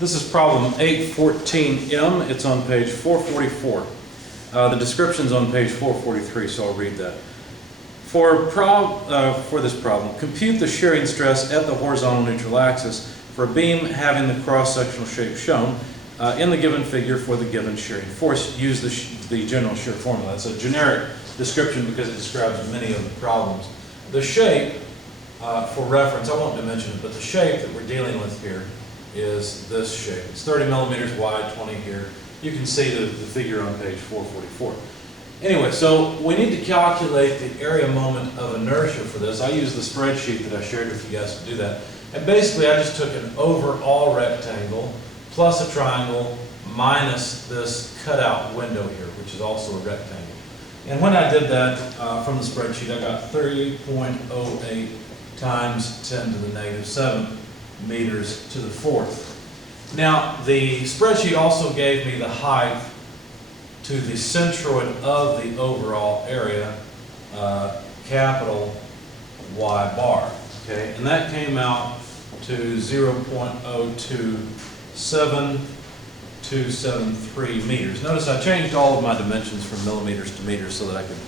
This is problem 814M. It's on page 444. The description's on page 443, so I'll read that. For this problem, compute the shearing stress at the horizontal neutral axis for a beam having the cross-sectional shape shown in the given figure for the given shearing force. Use the general shear formula. It's a generic description because it describes many of the problems. The shape, for reference, I won't mention it, but the shape that we're dealing with here is this shape. It's 30 millimeters wide, 20 here. You can see the figure on page 444. Anyway, so we need to calculate the area moment of inertia for this. I used the spreadsheet that I shared with you guys to do that. And basically I just took an overall rectangle plus a triangle minus this cutout window here, which is also a rectangle. And when I did that from the spreadsheet, I got 30.08 times 10 to the negative 7 meters to the fourth. Now, the spreadsheet also gave me the height to the centroid of the overall area, capital Y bar, okay? And that came out to 0.027273 meters. Notice I changed all of my dimensions from millimeters to meters so that I could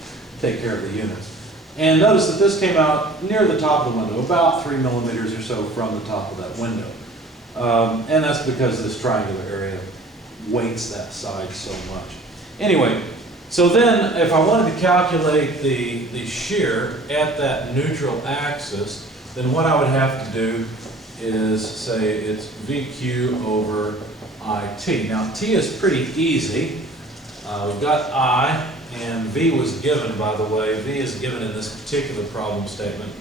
take care of the units. And notice that this came out near the top of the window, about 3 millimeters or so from the top of that window. And that's because this triangular area weights that side so much. Anyway, so then if I wanted to calculate the shear at that neutral axis, then what I would have to do is say it's VQ over IT. Now T is pretty easy. We've got I, and V was given, by the way. V is given in this particular problem statement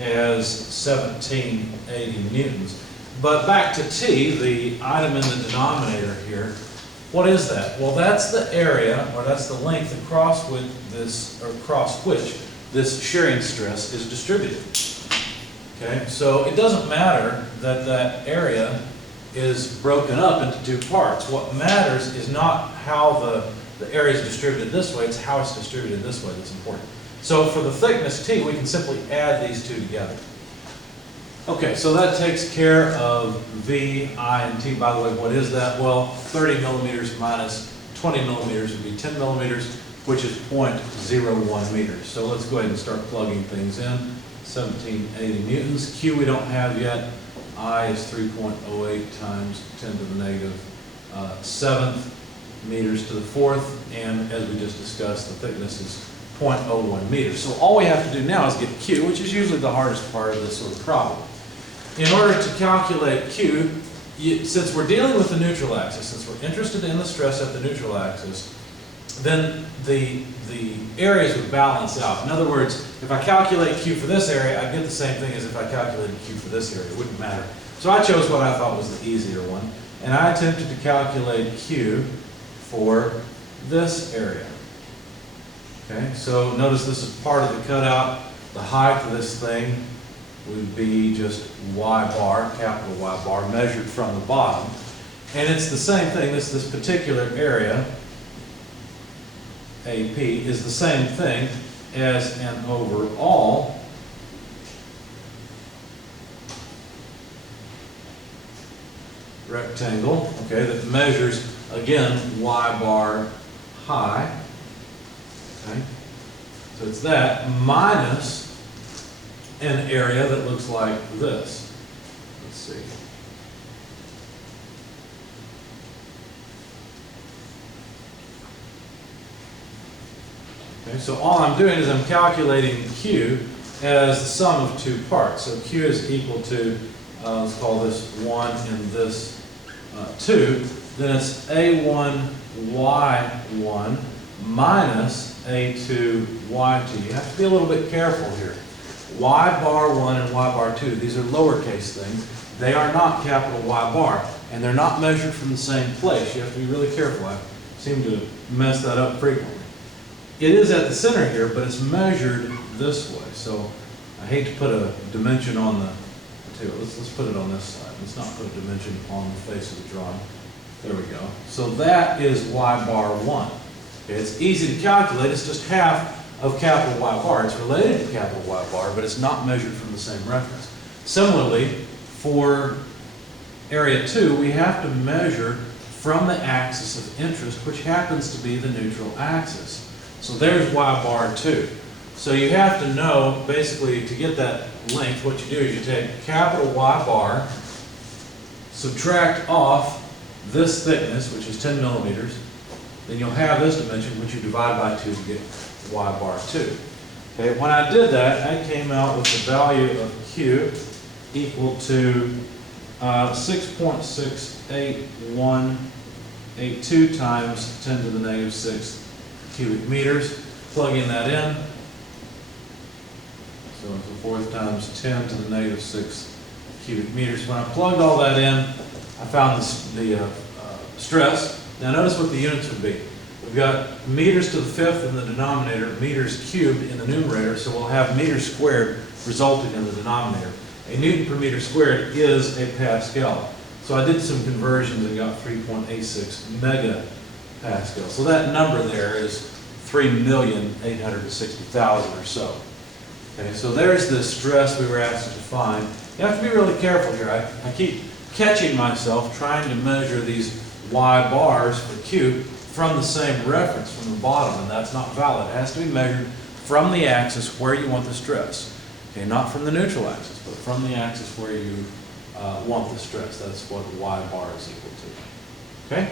as 1780 newtons. But back to T, the item in the denominator here, what is that? Well, that's the area, or that's the length across which this shearing stress is distributed. Okay, so it doesn't matter that that area is broken up into two parts. What matters is not how the area is distributed this way, it's how it's distributed this way that's important. So for the thickness T, we can simply add these two together. Okay, so that takes care of V, I, and T. By the way, what is that? Well, 30 millimeters minus 20 millimeters would be 10 millimeters, which is 0.01 meters. So let's go ahead and start plugging things in. 1780 newtons. Q we don't have yet. I is 3.08 times 10 to the negative 7th meters to the fourth. And as we just discussed, the thickness is 0.01 meters. So all we have to do now is get Q, which is usually the hardest part of this sort of problem. In order to calculate Q, since we're dealing with the neutral axis, since we're interested in the stress at the neutral axis, then the areas would balance out. In other words, if I calculate Q for this area, I'd get the same thing as if I calculated Q for this area. It wouldn't matter. So I chose what I thought was the easier one, and I attempted to calculate Q for this area. Okay, so notice this is part of the cutout. The height of this thing would be just Y bar, capital Y bar, measured from the bottom. And it's the same thing, this particular area, AP, is the same thing as an overall rectangle, okay, that measures, again, Y bar high. Okay. So it's that minus an area that looks like this. Let's see. Okay, so all I'm doing is I'm calculating Q as the sum of two parts. So Q is equal to, let's call this 1 and this 2. Then it's A1 Y1 minus A2 Y2. You have to be a little bit careful here. Y bar 1 and Y bar 2, these are lowercase things. They are not capital Y bar, and they're not measured from the same place. You have to be really careful. I seem to mess that up frequently. It is at the center here, but it's measured this way. So I hate to put a dimension on the material. Let's put it on this side. Let's not put a dimension on the face of the drawing. There we go. So that is Y bar 1. Okay, it's easy to calculate. It's just half of capital Y bar. It's related to capital Y bar, but it's not measured from the same reference. Similarly, for area 2, we have to measure from the axis of interest, which happens to be the neutral axis. So there's y bar 2. So you have to know, basically, to get that length, what you do is you take capital Y bar, subtract off this thickness, which is 10 millimeters, then you'll have this dimension, which you divide by 2 to get y bar 2. Okay, when I did that, I came out with the value of Q equal to 6.68182 times 10 to the negative 6 cubic meters. Plugging that in, so it's the fourth times 10 to the negative 6 cubic meters. When I plugged all that in, I found the stress. Now notice what the units would be. We've got meters to the fifth in the denominator, meters cubed in the numerator, so we'll have meters squared resulting in the denominator. A Newton per meter squared is a Pascal. So I did some conversions and got 3.86 megapascal. So that number there is 3,860,000 or so. Okay, so there's the stress we were asked to find. You have to be really careful here. I keep catching myself trying to measure these y bars for Q from the same reference from the bottom, and that's not valid. It has to be measured from the axis where you want the stress. Okay, not from the neutral axis, but from the axis where you want the stress. That's what y bar is equal to. Okay?